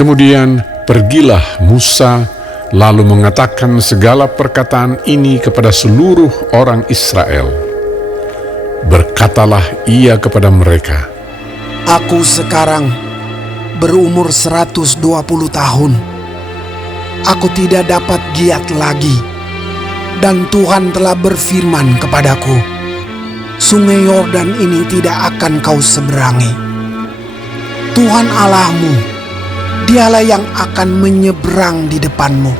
Kemudian pergilah Musa, lalu mengatakan segala perkataan ini kepada seluruh orang Israel. Berkatalah ia kepada mereka, Aku sekarang berumur 120 tahun. Aku tidak dapat giat lagi. Dan Tuhan telah berfirman kepadaku, Sungai Yordan ini tidak akan kau seberangi. Tuhan Allahmu, Dialah yang akan menyeberang di depanmu.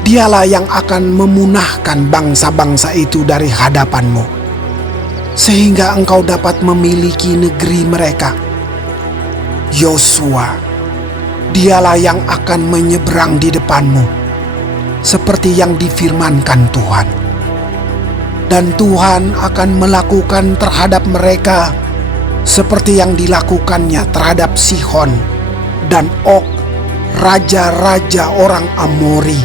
Dialah yang akan memunahkan bangsa-bangsa itu dari hadapanmu, sehingga engkau dapat memiliki negeri mereka. Yosua, Dialah yang akan menyeberang di depanmu, seperti yang difirmankan Tuhan. Dan Tuhan akan melakukan terhadap mereka seperti yang dilakukannya terhadap Sihon dan Og, raja-raja orang Amori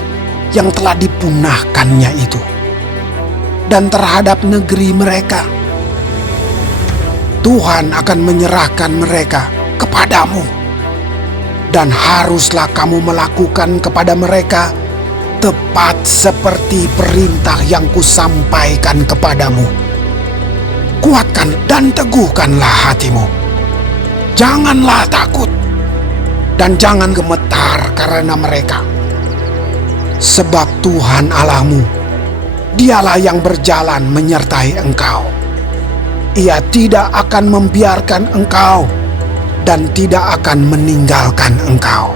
yang telah dipunahkannya itu, dan terhadap negeri mereka. Tuhan akan menyerahkan mereka kepadamu, dan haruslah kamu melakukan kepada mereka tepat seperti perintah yang kusampaikan kepadamu. Kuatkan dan teguhkanlah hatimu. Janganlah takut dan jangan gemetar karena mereka. Sebab Tuhan Allahmu, Dialah yang berjalan menyertai engkau. Ia tidak akan membiarkan engkau dan tidak akan meninggalkan engkau.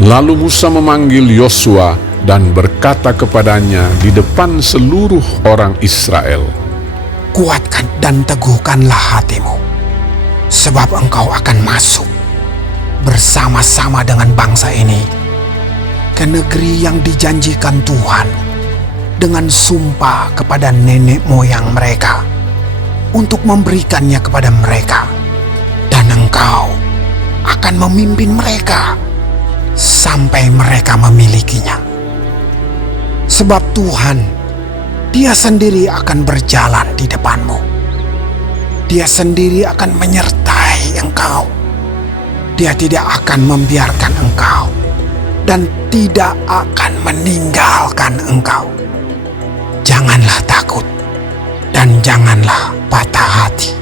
Lalu Musa memanggil Yosua dan berkata kepadanya di depan seluruh orang Israel, Kuatkan dan teguhkanlah hatimu, sebab engkau akan masuk bersama-sama dengan bangsa ini ke negeri yang dijanjikan Tuhan dengan sumpah kepada nenek moyang mereka untuk memberikannya kepada mereka, dan engkau akan memimpin mereka sampai mereka memilikinya. Sebab Tuhan, Dia sendiri akan berjalan di depanmu. Dia sendiri akan menyertai engkau. Dia tidak akan membiarkan engkau dan tidak akan meninggalkan engkau. Janganlah takut dan janganlah patah hati.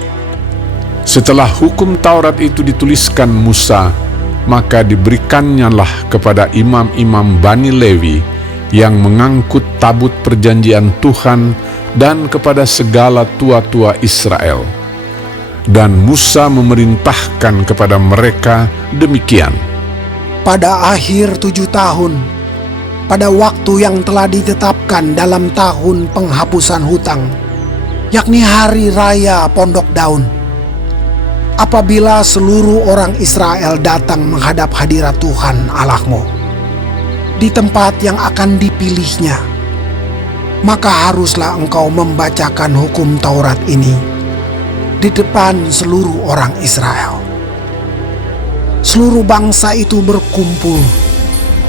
Setelah hukum Taurat itu dituliskan Musa, maka diberikannya kepada imam-imam Bani Lewi yang mengangkut tabut perjanjian Tuhan dan kepada segala tua-tua Israel. Dan Musa memerintahkan kepada mereka demikian. Pada akhir 7 tahun, pada waktu yang telah ditetapkan dalam tahun penghapusan hutang, yakni hari raya Pondok Daun, apabila seluruh orang Israel datang menghadap hadirat Tuhan Allahmu di tempat yang akan dipilihnya, maka haruslah engkau membacakan hukum Taurat ini di depan seluruh orang Israel. Seluruh bangsa itu berkumpul,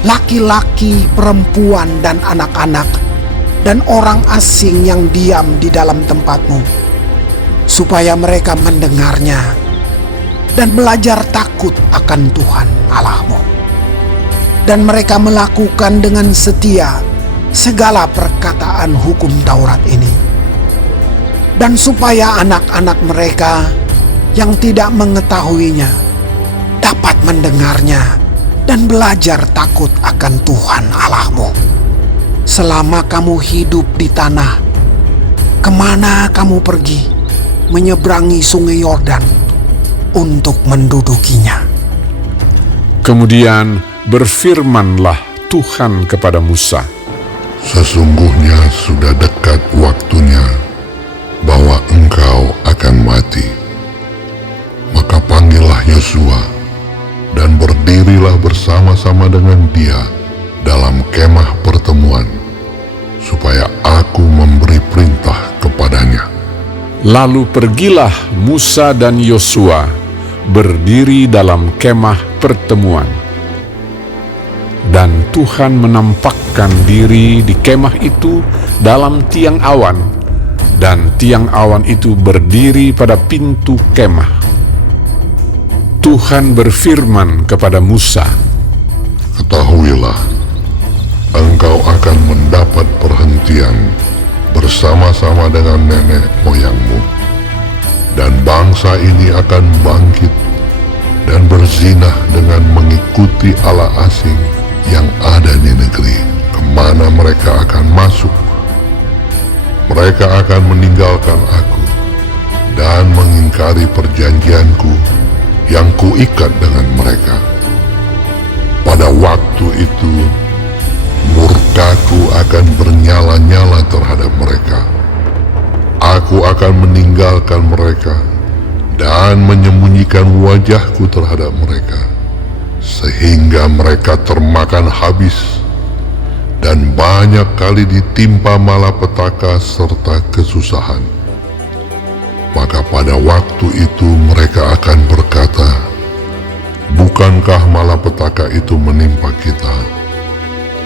laki-laki, perempuan, dan anak-anak, dan orang asing yang diam di dalam tempatmu, supaya mereka mendengarnya dan belajar takut akan Tuhan Allahmu. Dan mereka melakukan dengan setia segala perkataan hukum Taurat ini. Dan supaya anak-anak mereka yang tidak mengetahuinya dapat mendengarnya dan belajar takut akan Tuhan Allahmu. Selama kamu hidup di tanah, kemana kamu pergi menyeberangi sungai Yordan untuk mendudukinya. Kemudian berfirmanlah Tuhan kepada Musa, Sesungguhnya sudah dekat waktunya bahwa engkau akan mati. Maka panggillah Yosua dan berdirilah bersama-sama dengan dia dalam kemah pertemuan, supaya aku memberi perintah kepadanya. Lalu pergilah Musa dan Yosua berdiri dalam kemah pertemuan. Dan Tuhan menampakkan diri di kemah itu dalam tiang awan, dan tiang awan itu berdiri pada pintu kemah. Tuhan berfirman kepada Musa, Ketahuilah, engkau akan mendapat perhentian bersama-sama dengan nenek moyangmu, dan bangsa ini akan bangkit dan berzinah dengan mengikuti Allah asing yang ada di negeri kemana mereka akan masuk. Mereka akan meninggalkan aku dan mengingkari perjanjianku yang kuikat dengan mereka. Pada waktu itu, murkaku akan bernyala-nyala terhadap mereka. Aku akan meninggalkan mereka dan menyembunyikan wajahku terhadap mereka, sehingga mereka termakan habis dan banyak kali ditimpa malapetaka serta kesusahan. Maka pada waktu itu mereka akan berkata, bukankah malapetaka itu menimpa kita?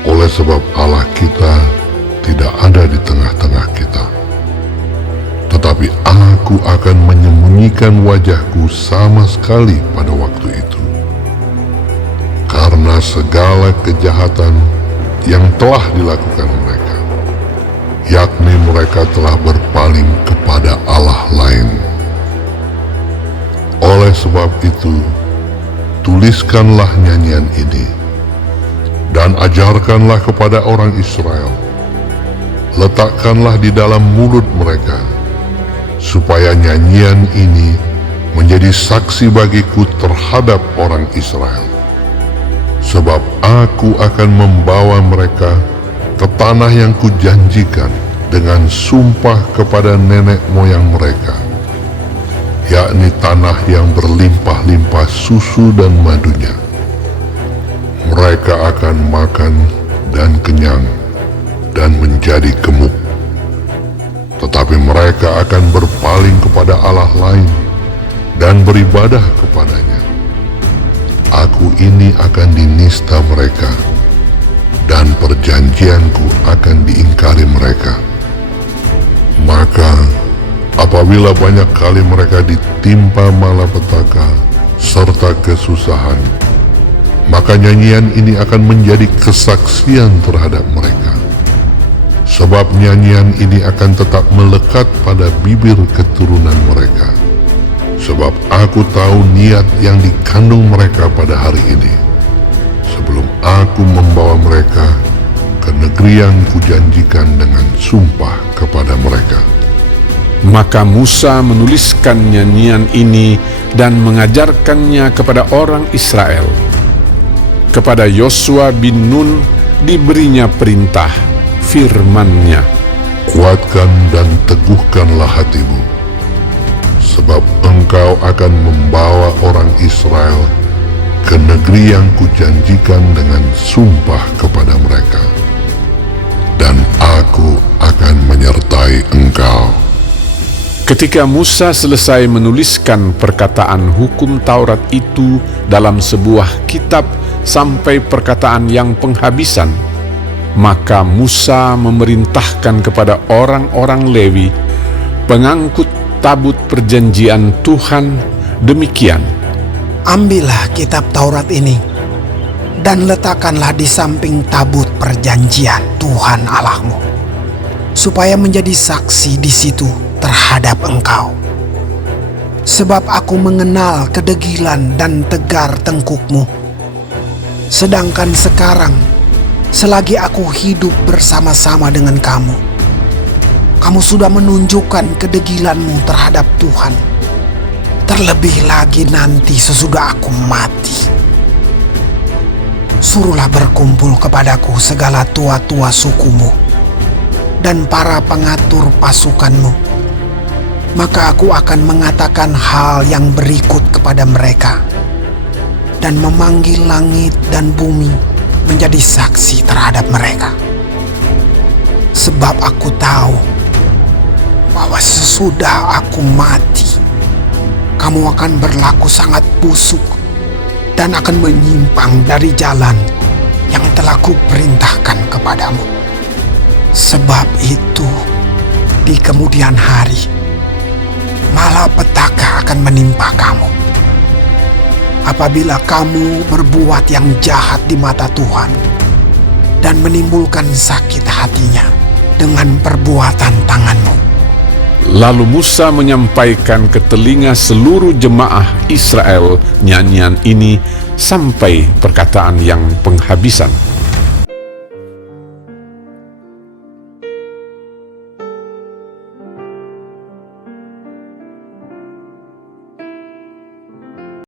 Oleh sebab Allah kita tidak ada di tengah-tengah kita. Tetapi aku akan menyembunyikan wajahku sama sekali pada waktu itu, karena segala kejahatan yang telah dilakukan mereka, yakni mereka telah berpaling kepada Allah lain. Oleh sebab itu, tuliskanlah nyanyian ini dan ajarkanlah kepada orang Israel. Letakkanlah di dalam mulut mereka, supaya nyanyian ini menjadi saksi bagiku terhadap orang Israel. Sebab aku akan membawa mereka ke tanah yang kujanjikan dengan sumpah kepada nenek moyang mereka, yakni tanah yang berlimpah-limpah susu dan madunya. Mereka akan makan dan kenyang dan menjadi gemuk. Tetapi mereka akan berpaling kepada Allah lain dan beribadah kepadanya. Aku ini akan dinista mereka, dan perjanjianku akan diingkari mereka. Maka apabila banyak kali mereka ditimpa malapetaka serta kesusahan, maka nyanyian ini akan menjadi kesaksian terhadap mereka. Sebab nyanyian ini akan tetap melekat pada bibir keturunan mereka. Sebab aku tahu niat yang dikandung mereka pada hari ini, sebelum aku membawa mereka ke negeri yang kujanjikan dengan sumpah kepada mereka. Maka Musa menuliskan nyanyian ini dan mengajarkannya kepada orang Israel. Kepada Yosua bin Nun diberinya perintah, firman-Nya, Kuatkan dan teguhkanlah hatimu, sebab engkau akan membawa orang Israel ke negeri yang kujanjikan dengan sumpah kepada mereka, dan aku akan menyertai engkau. Ketika Musa selesai menuliskan perkataan hukum Taurat itu dalam sebuah kitab sampai perkataan yang penghabisan, maka Musa memerintahkan kepada orang-orang Lewi, pengangkut tabut perjanjian Tuhan, demikian: Ambillah kitab Taurat ini dan letakkanlah di samping tabut perjanjian Tuhan Allahmu, supaya menjadi saksi di situ terhadap engkau. Sebab aku mengenal kedegilan dan tegar tengkukmu. Sedangkan sekarang, selagi aku hidup bersama-sama dengan kamu, kamu sudah menunjukkan kedegilanmu terhadap Tuhan. Terlebih lagi nanti sesudah aku mati. Suruhlah berkumpul kepadaku segala tua-tua sukumu dan para pengatur pasukanmu. Maka aku akan mengatakan hal yang berikut kepada mereka, dan memanggil langit dan bumi menjadi saksi terhadap mereka. Sebab aku tahu bahwa sesudah aku mati, kamu akan berlaku sangat busuk dan akan menyimpang dari jalan yang telah kuperintahkan kepadamu. Sebab itu, di kemudian hari, malapetaka akan menimpa kamu. apabila kamu berbuat yang jahat di mata Tuhan dan menimbulkan sakit hatinya dengan perbuatan tanganmu. Lalu Musa menyampaikan ke telinga seluruh jemaah Israel nyanyian ini sampai perkataan yang penghabisan.